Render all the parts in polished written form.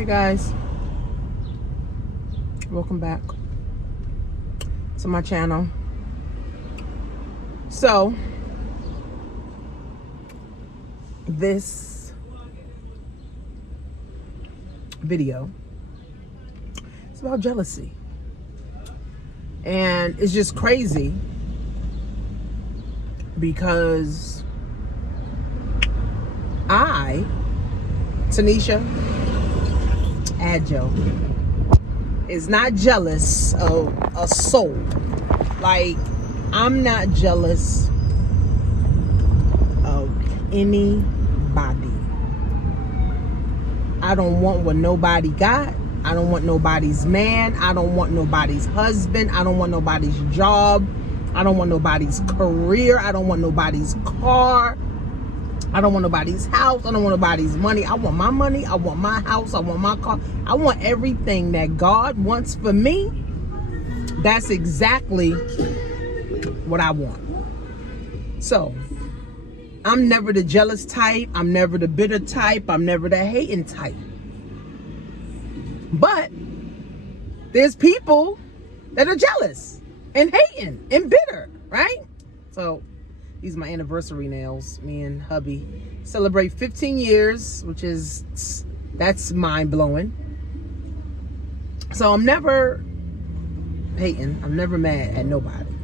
Hey guys, welcome back to my channel. So this video is about jealousy, and it's just crazy because Tanisha Adjo, is not jealous of a soul. Like, I'm not jealous of anybody. I don't want what nobody got. I don't want nobody's man. I don't want nobody's husband. I don't want nobody's job. I don't want nobody's career. I don't want nobody's car. I don't want nobody's house. I don't want nobody's money. I want my money. I want my house. I want my car. I want everything that God wants for me. That's exactly what I want. So, I'm never the jealous type. I'm never the bitter type. I'm never the hating type. But there's people that are jealous and hating and bitter, right? So, these are my anniversary nails. Me and hubby celebrate 15 years, that's mind-blowing. So I'm never hating. I'm never mad at nobody.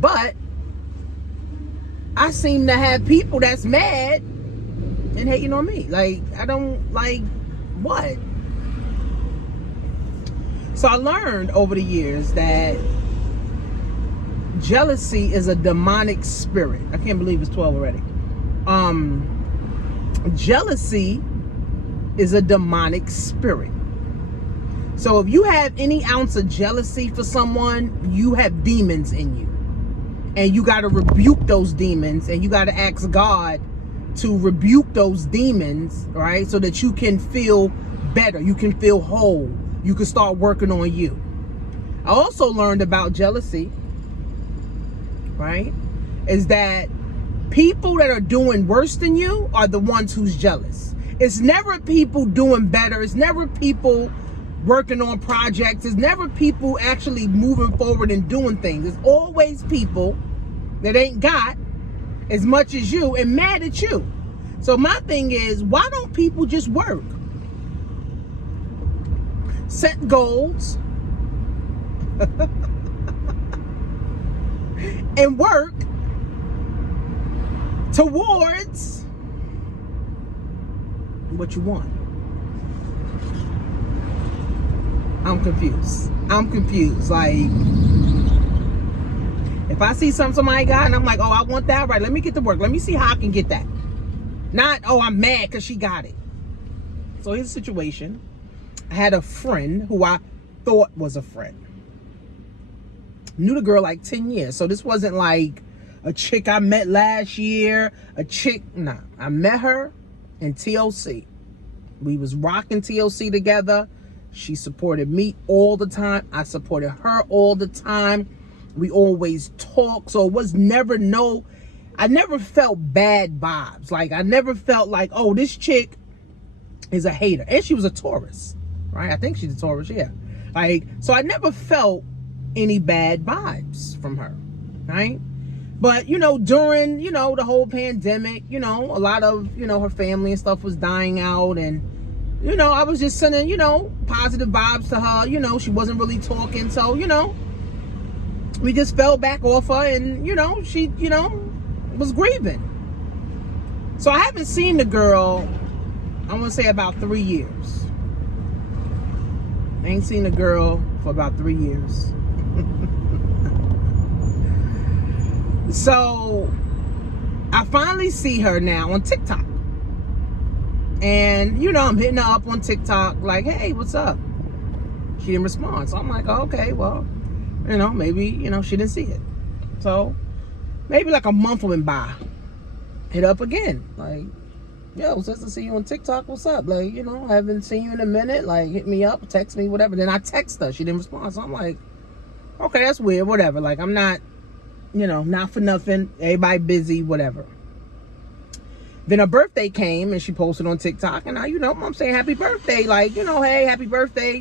But I seem to have people that's mad and hating on me. Like, I don't, like, what? So I learned over the years that jealousy is a demonic spirit. I can't believe it's 12 already. Jealousy is a demonic spirit. So if you have any ounce of jealousy for someone, you have demons in you. And you got to rebuke those demons, and you got to ask God to rebuke those demons, right? So that you can feel better. You can feel whole. You can start working on you. I also learned about jealousy, right, is that people that are doing worse than you are the ones who's jealous. It's never people doing better. It's never people working on projects. It's never people actually moving forward and doing things. It's always people that ain't got as much as you and mad at you. So my thing is, why don't people just work? Set goals and work towards what you want. I'm confused. Like, if I see something somebody got and I'm like, oh, I want that, right, let me get to work. Let me see how I can get that. Not, oh, I'm mad because she got it. So here's a situation. I had a friend who I thought was a friend. Knew the girl like 10 years. So this wasn't like a chick I met last year. I met her in TLC. We was rocking TLC together. She supported me all the time. I supported her all the time. We always talked. So it was never I never felt bad vibes. Like, I never felt like, oh, this chick is a hater. And she was a Taurus, right? I think she's a Taurus, yeah. Like, so I never felt any bad vibes from her, right? But, during, the whole pandemic, a lot of, her family and stuff was dying out, and, I was just sending, positive vibes to her. She wasn't really talking, so, we just fell back off her, and, she, was grieving. So I haven't seen the girl, I want to say about 3 years. I ain't seen the girl for about 3 years. So I finally see her now on TikTok. And, I'm hitting her up on TikTok like, hey, what's up? She didn't respond. So I'm like, oh, okay, well, maybe, she didn't see it. So maybe like a month went by. Hit up again. Like, yo, since I see you on TikTok, what's up? Like, I haven't seen you in a minute. Like, hit me up, text me, whatever. Then I text her. She didn't respond. So I'm like, okay, that's weird, whatever. Like, I'm not, not for nothing. Everybody busy, whatever. Then her birthday came and she posted on TikTok, and I'm saying happy birthday, like, hey, happy birthday,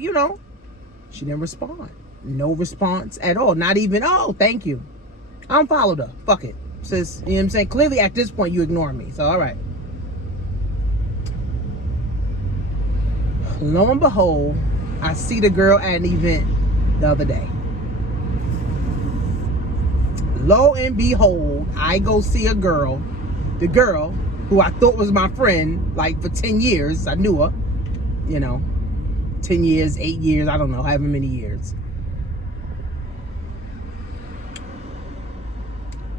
She didn't respond. No response at all. Not even, oh, thank you. I unfollowed her. Fuck it. Sis, you know what I'm saying? Clearly at this point you ignore me. So all right. Lo and behold, I see the girl at an event the other day. Lo and behold, I go see the girl who I thought was my friend, like for 10 years. I knew her, 10 years, 8 years, I don't know, however many years.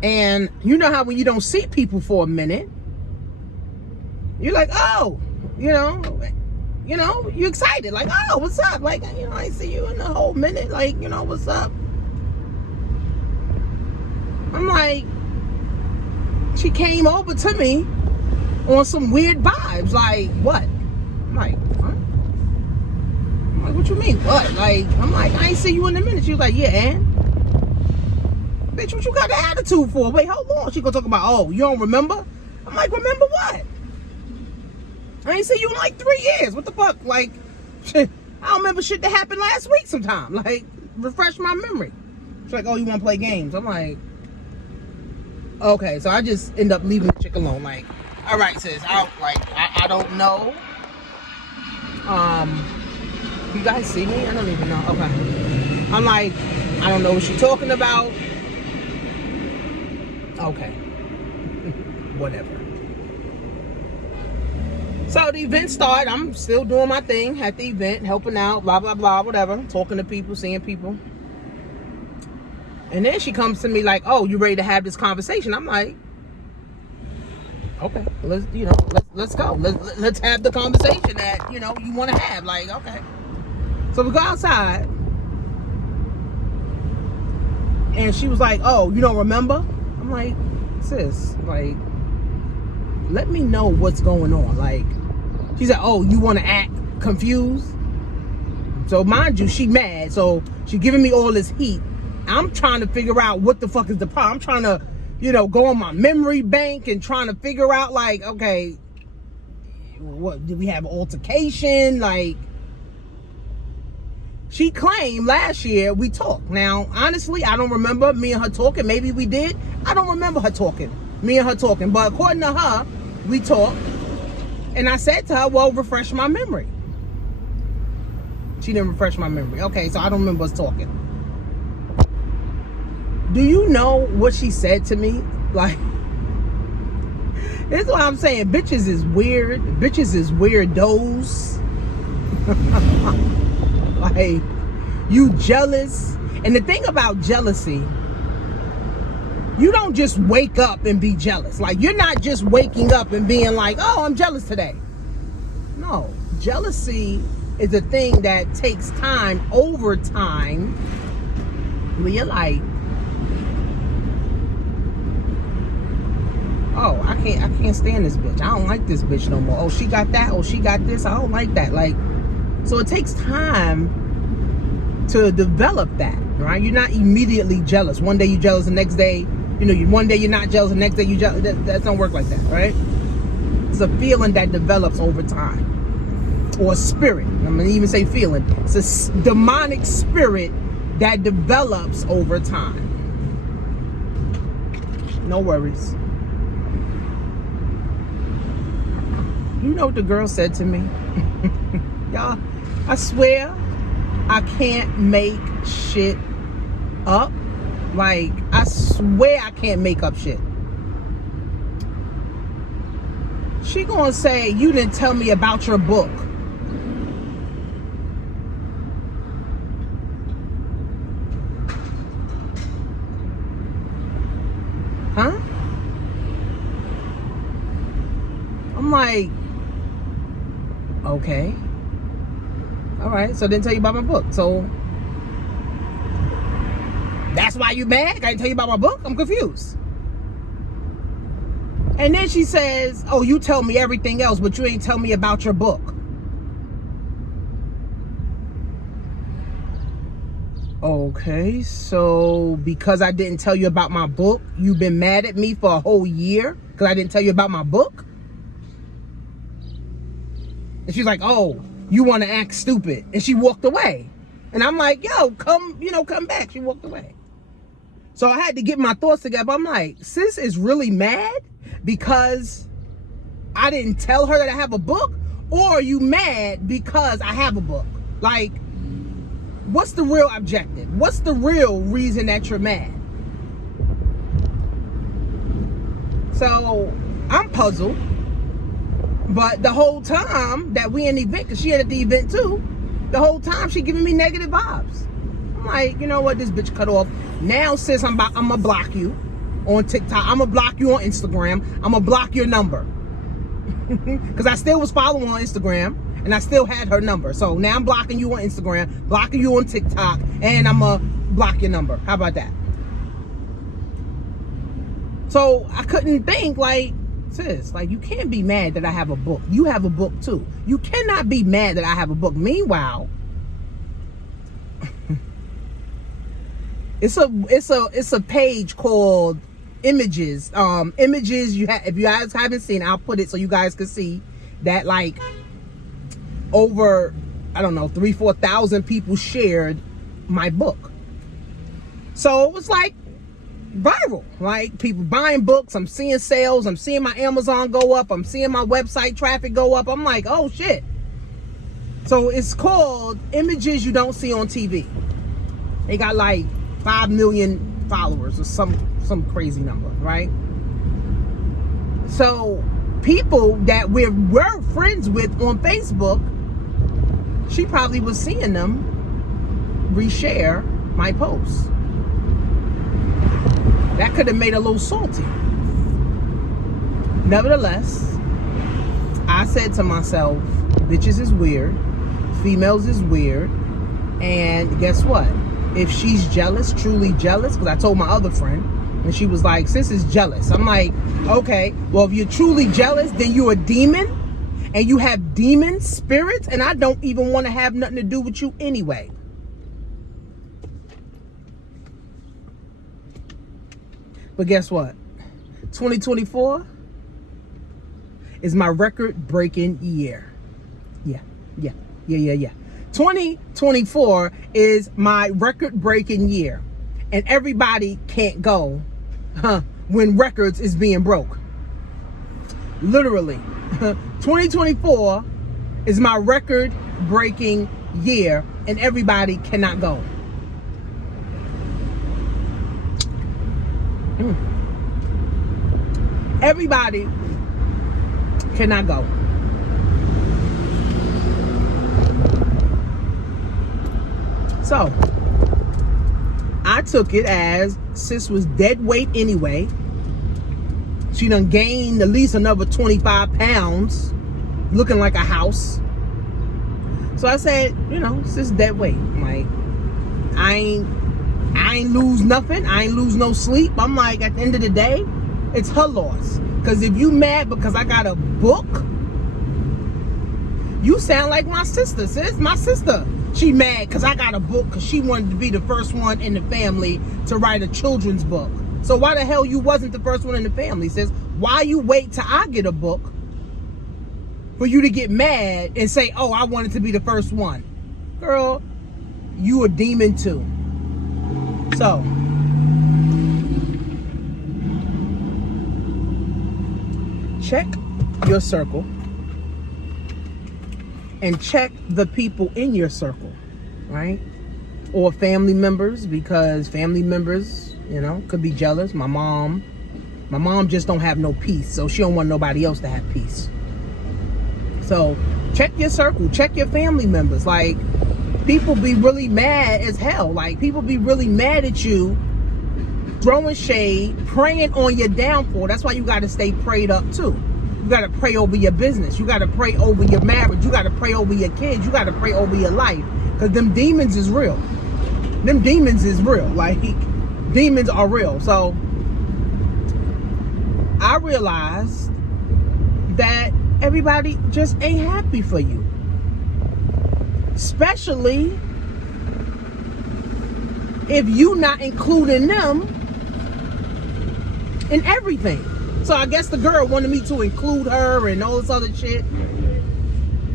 And you know how when you don't see people for a minute, you're like, oh, you're excited. Like, oh, what's up? Like, I see you in a whole minute. Like, what's up? I'm like, she came over to me on some weird vibes. Like, what? I'm like, huh? I'm like, what you mean, what? Like, I'm like, I ain't see you in a minute. She was like, yeah, and? Bitch, what you got the attitude for? Wait, how long? She gonna talk about, oh, you don't remember? I'm like, remember what? I ain't see you in like 3 years. What the fuck? Like, shit, I don't remember shit that happened last week sometime. Like, refresh my memory. She's like, oh, you wanna play games? I'm like, okay. So I just end up leaving the chick alone. Like, all right, sis, I don't know. You guys see me? I don't even know. Okay. I'm like, I don't know what she's talking about. Okay. Whatever. So the event started. I'm still doing my thing at the event, helping out, blah, blah, blah, whatever. Talking to people, seeing people. And then she comes to me like, oh, you ready to have this conversation? I'm like, okay, let's go. Let's have the conversation that, you want to have. Like, okay. So we go outside. And she was like, oh, you don't remember? I'm like, sis, like, let me know what's going on. Like, she said, oh, you want to act confused? So mind you, she mad. So she giving me all this heat. I'm trying to figure out what the fuck is the problem. I'm trying to, go on my memory bank and trying to figure out, like, okay, what, did we have an altercation? Like, she claimed last year we talked. Now, honestly, I don't remember me and her talking. Maybe we did. I don't remember her talking. Me and her talking. But according to her, we talked. And I said to her, well, refresh my memory. She didn't refresh my memory. Okay, so I don't remember us talking. Do you know what she said to me? Like, this is what I'm saying. Bitches is weird. Bitches is weirdos. Like, you jealous. And the thing about jealousy, you don't just wake up and be jealous. Like, you're not just waking up and being like, oh, I'm jealous today. No, jealousy is a thing that takes time, over time, where you're like, oh, I can't stand this bitch. I don't like this bitch no more. Oh, she got that. Oh, she got this. I don't like that. Like, so it takes time to develop that, right? You're not immediately jealous. One day you're jealous, the next day, one day you're not jealous, the next day you're jealous. That don't work like that, right? It's a feeling that develops over time. Or a spirit. I'm going to even say feeling. It's a demonic spirit that develops over time. No worries. You know what the girl said to me? Y'all, I swear I can't make shit up. Like, I swear I can't make up shit. She gonna say, you didn't tell me about your book. Huh? I'm like, okay. All right, so didn't tell you about my book. So that's why you mad? I didn't tell you about my book? I'm confused. And then she says, oh, you tell me everything else, but you ain't tell me about your book. Okay, so because I didn't tell you about my book, you've been mad at me for a whole year because I didn't tell you about my book? And she's like, oh, you want to act stupid. And she walked away. And I'm like, yo, come back. She walked away. So I had to get my thoughts together. I'm like, sis is really mad because I didn't tell her that I have a book? Or are you mad because I have a book? Like, what's the real objective? What's the real reason that you're mad? So I'm puzzled. But the whole time that we in the event, because she had at the event too, the whole time she giving me negative vibes. I'm like, you know what, this bitch cut off. Now sis, I'm gonna block you on TikTok. I'm gonna block you on Instagram. I'm gonna block your number. Because I still was following on Instagram and I still had her number. So now I'm blocking you on Instagram, blocking you on TikTok, and I'm gonna block your number. How about that? So I couldn't think, like, sis, like, you can't be mad that I have a book. You have a book too. You cannot be mad that I have a book. Meanwhile, it's a page called Images. Images, if you guys haven't seen, I'll put it so you guys can see that, like, over, I don't know, 3,000-4,000 people shared my book. So it was like viral, like people buying books. I'm seeing sales. I'm seeing my Amazon go up. I'm seeing my website traffic go up. I'm like, oh shit. So it's called Images You Don't See on TV. They got like 5 million followers or some crazy number, right? So people that we're friends with on Facebook, she probably was seeing them reshare my posts. That could have made a little salty. Nevertheless, I said to myself, bitches is weird, females is weird, and guess what? If she's jealous, truly jealous, because I told my other friend, and she was like, sis is jealous. I'm like, okay, well, if you're truly jealous, then you're a demon, and you have demon spirits, and I don't even want to have nothing to do with you anyway. But guess what? 2024 is my record-breaking year. Yeah. 2024 is my record-breaking year. And everybody can't go when records is being broke. Literally. 2024 is my record-breaking year, and everybody cannot go. Everybody cannot go. So I took it as sis was dead weight anyway. She done gained at least another 25 pounds, looking like a house. So I said, you know, sis dead weight. I'm like, I ain't lose nothing. I ain't lose no sleep. I'm like, at the end of the day, it's her loss. Because if you mad because I got a book, you sound like my sister, sis. My sister, she mad because I got a book because she wanted to be the first one in the family to write a children's book. So why the hell you wasn't the first one in the family, sis? Why you wait till I get a book for you to get mad and say, oh, I wanted to be the first one? Girl, you a demon too. So check your circle and check the people in your circle, right? Or family members, because family members, you know, could be jealous. My mom just don't have no peace, so she don't want nobody else to have peace. So check your circle, check your family members. Like, people be really mad as hell. Like, people be really mad at you, throwing shade, praying on your downfall. That's why you got to stay prayed up too. You got to pray over your business. You got to pray over your marriage. You got to pray over your kids. You got to pray over your life, because them demons is real. Them demons is real. Like, demons are real. So I realized that everybody just ain't happy for you. Especially if you not including them in everything. So I guess the girl wanted me to include her and all this other shit.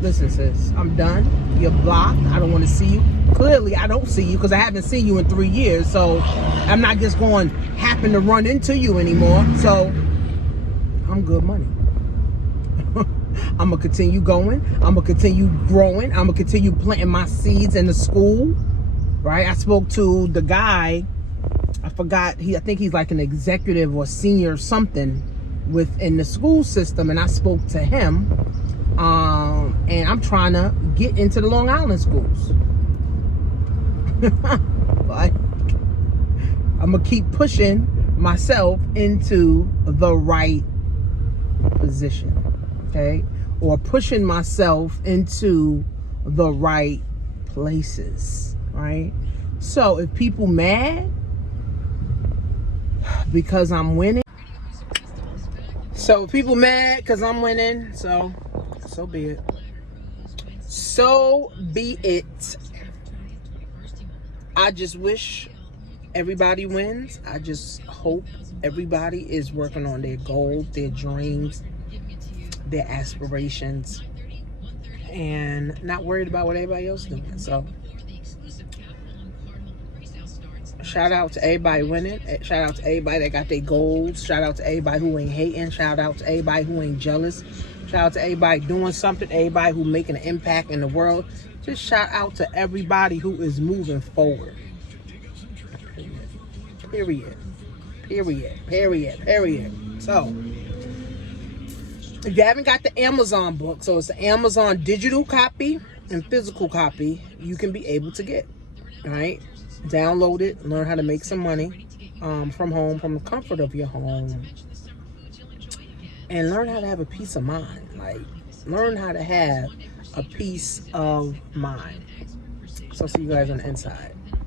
listen, sis, I'm done. You're blocked. I don't want to see you. Clearly, I don't see you because I haven't seen you in 3 years. So I'm not just going to happen to run into you anymore. So I'm good money. I'm going to continue going. I'm going to continue growing. I'm going to continue planting my seeds in the school. Right? I spoke to the guy. I forgot. I think he's like an executive or senior something within the school system. And I spoke to him. And I'm trying to get into the Long Island schools. Like, I'm going to keep pushing myself into the right position. Okay? Or pushing myself into the right places. Right? So if people mad because I'm winning. So if people mad because I'm winning, so be it. So be it. I just wish everybody wins. I just hope everybody is working on their goals, their dreams, their aspirations, and not worried about what everybody else is doing. So shout out to everybody winning. Shout out to everybody that got their goals. Shout out to everybody who ain't hating. Shout out to everybody who ain't jealous. Shout out to everybody doing something. Everybody who making an impact in the world. Just shout out to everybody who is moving forward. Period. So, if you haven't got the Amazon book, so it's the Amazon digital copy and physical copy, you can be able to get. All right? Download it, learn how to make some money from home, from the comfort of your home, and learn how to have a peace of mind. Like, learn how to have a peace of mind. So, see you guys on the inside.